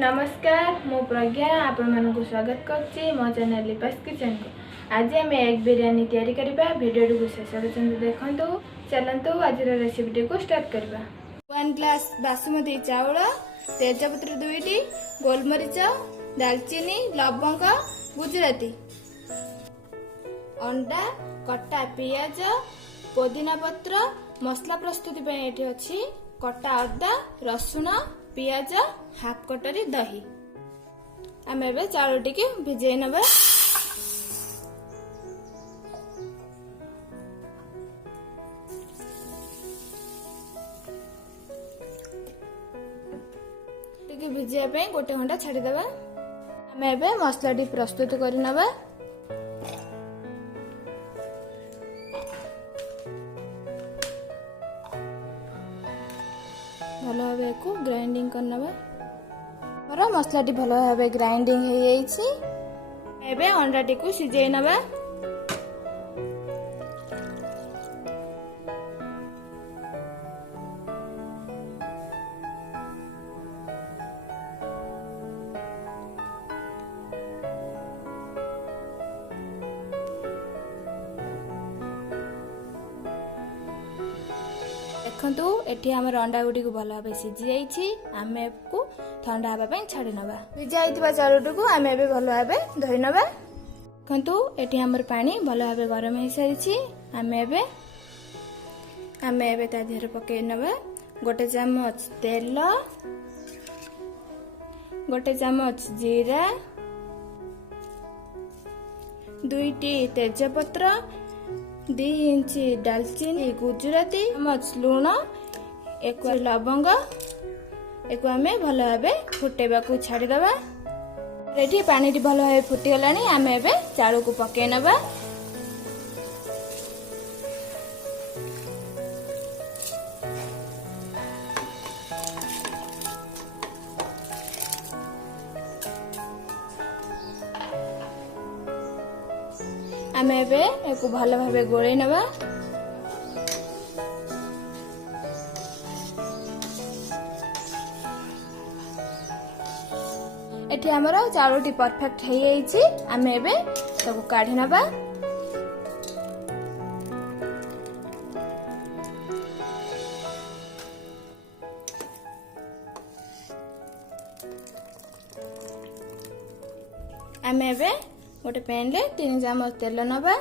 नमस्कार मो प्रज्ञा आपण को स्वागत करछि मो चैनल लिपास किचन को। आज आम एग बिरयानी तैयारी करबा वीडियो को शेष पर्यंत देखंतु। चलंतु आज रेसिपी को स्टार्ट करबा। 1 ग्लास बासमती चाउल, तेजपत्र 2टी, गोलमरीच, दालचीनी, लवंग, गुजराती, अंडा, कटा पियाज, पुदीना पत्र, मसला प्रस्तुति पे एठी अछि कटा अदा, रसुण, पियाज, हाफ कटोरी दही। आम ए चाउल टी भिजे नबा। भिजिया गोटे घंटा छाड़ीदेवा। आम ए मसला टी प्रस्तुत कर नबा। भल भाव को ग्राइंडिंग करनबा। मोर मसला टी भल भाव ग्राइंडिंग हो जाइछि। एबे अंडा टी को सिझाई नबा। देखंतु एठी हमर अंडा गुडी को भल भाव सिझी जाइछि। आमे को ठंडा हबा पई छाडी नबा। भिजा आइतबा चाउलटु को आमे एबे भल भाव धोइ नबा। देखंतु एठी हमर पानी भल भाव गरम हे सारिछि। आमे एबे ता देहर पके नबा। गोटे चम्मच तेल, गोटे चम्मच जीरा, 2टी तेजपत्र, 2 इंची दालचीनी, गुजराती, चम्मच लूण, 1 लवंग, एक आमे भल भाव फुटेबा को छाड़ी दबा। रेडी पानी टी भल भाव फुटी गलानी। आमे एबे चाउल को पके नबा। आमे एबे एको भल भाव गोळै नबा। एठी हमर चाउल टी परफेक्ट हे जाइछि। आमे एबे सबु काढी नबा। आमे एबे गोटे पैन ले 3 चम्मच तेल नबा।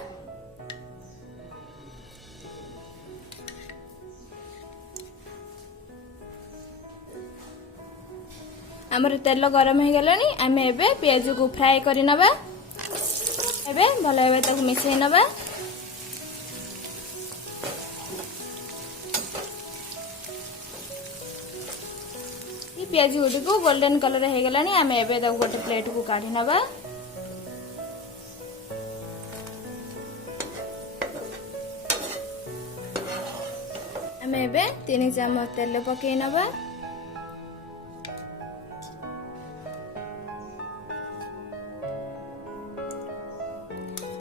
हमर तेल गरम हो गलानी। आमे एबे प्याज को फ्राई करि नबा। एबे भले एबे ताको मिसै नबा। ई प्याज गुडी को गोल्डन कलर हो गलानी। आमे एबे ताको गोटे प्लेट को काढी नबा। आमे एबे 3 चम्मच तेल पके नबा।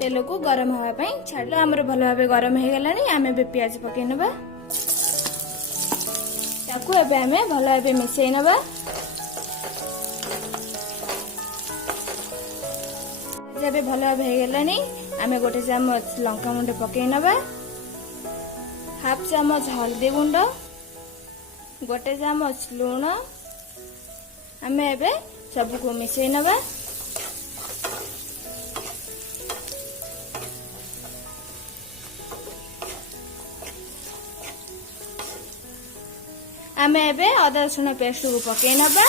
तेल को गरम हवा पई छाडलो। हमर भल भाबे गरम हे गलानी। आमे बे प्याज पके नबा। ताकू एबे आमे भल भाबे मिसै नबा। जेबे भल भाबे हे गलानी। आमे गोटे चम्मच लंका गुंड पके नबा, हाफ चम्मच हल्दी गुंड, गोटे चम्मच लूण। आमे एबे सब को मिसै नबा। आमे एबे अदा रसुण पेस्ट को पके नबा।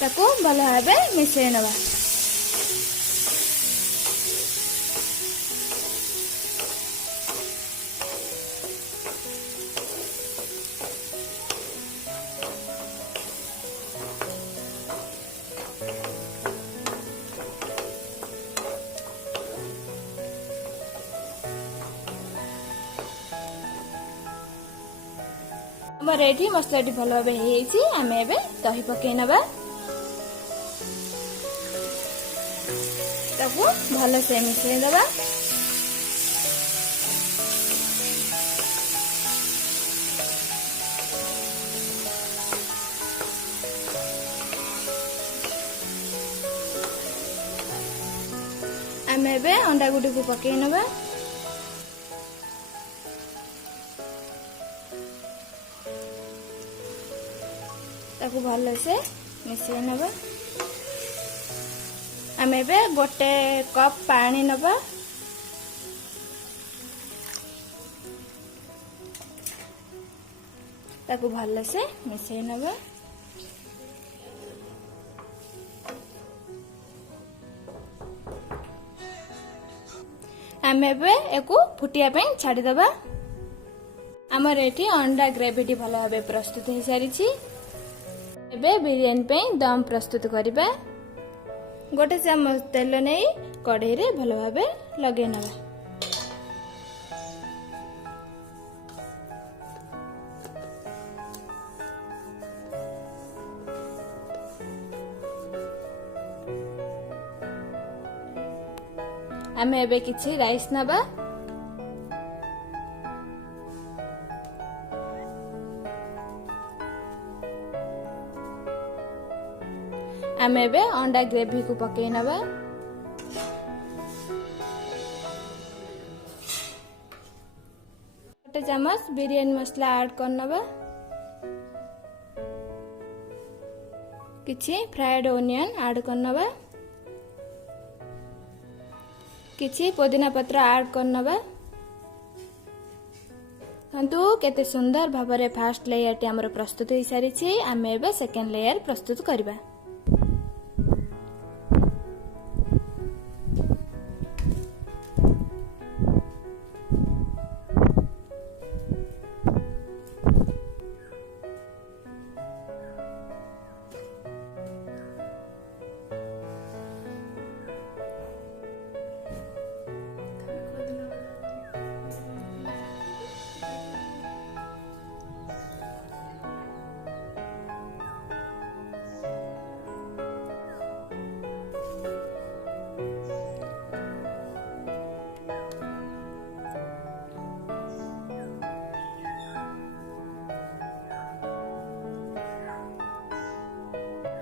ताको भल भाबे मिसै नबा। हमर रेडी मसला टी भल भाबे हे जाइछि। आमे एबे दही पके नबा। ताको भल से मिसै दबा। आम एबे अंडा गुडी को पकई नबा। ताकू भल से मिसई नबा। आम एबे गोटे कप पानी नबा। ताकू भल से मिसई नबा। आम एबे एको फुटिया पे छाड़ी दबा। आमर एठी अंडा ग्रेवी भल भाव प्रस्तुत हो सारी। एबे बिरयानी पे दम प्रस्तुत करिबा। गोटे चामच तेल नहीं कढ़ई रे भल भाव लगे नबा। आमे एबे किछि राइस नबा। आमे एबे अंडा ग्रेवी को पकई नबा। गोटे चामच बिरयानी मसला ऐड कर नबा। किछि फ्राइड ओनियन ऐड कर नबा। किछि पुदीना पत्र ऐड कर नबा। हंतु केते सुंदर भाबरे फर्स्ट लेयर टी हमर प्रस्तुत हो सारी छी। आमे एबे सेकंड लेयर प्रस्तुत करबा।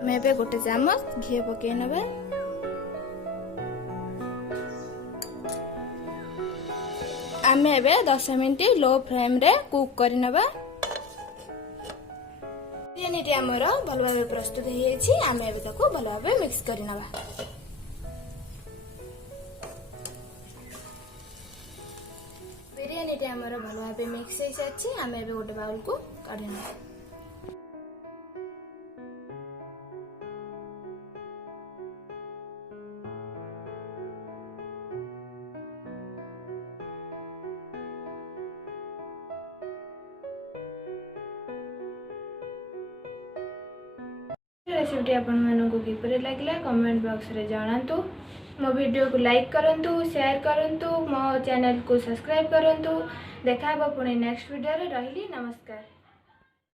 मैं एबे गोटे चामच घी पकई नबा। आमे एबे 10 मिनिट लो फ्लेम रे कुक करि नबा। बिरयानी टी हमर भल भाबे प्रस्तुत हे छी। आमे एबे ताको भल भाबे मिक्स करि नबा। बिरयानी टी हमर भल भाबे मिक्स हे साची। आमे एबे गोटे बाउल को काढि नबा। रेसिपी आपण मानक किपरि लागला कमेंट बॉक्स रे जणांतु। मो वीडियो को लाइक करंतु, शेयर करंतु, मो चैनल को सब्सक्राइब करंतु। देखा पुणी नेक्स्ट वीडियो रे। रहिली नमस्कार।